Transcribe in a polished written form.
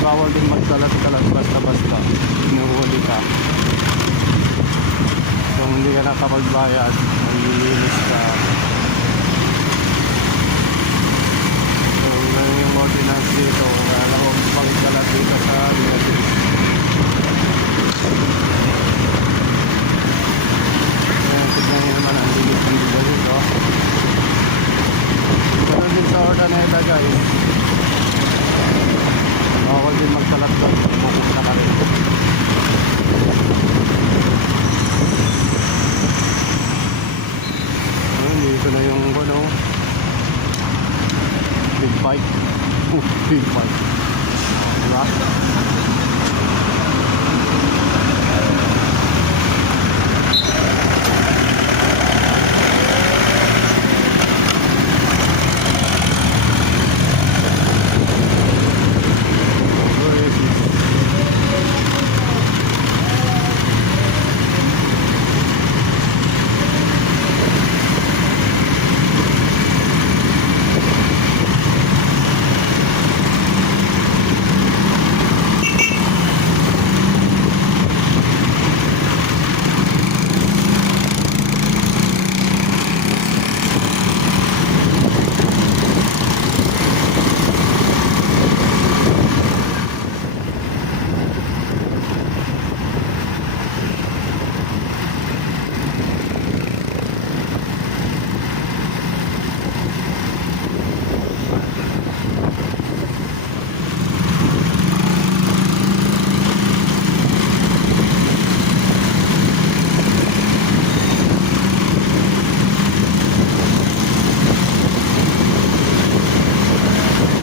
bawal din magkalat-kalat basta-basta. Inuhuli ka. Kung hindi ka nakapagbayad, manlilinis ka. So, ngayon yung ordinance dito, wala akong pagkalat dito sa Ligatis. Ayan, tignan nyo naman ang linis ng Ligatis, oh. Ganun din sa Ordaneta, guys. Bawal din magkalat doon, makusta ka rin. Dito na yung ano, big bike. Big bike.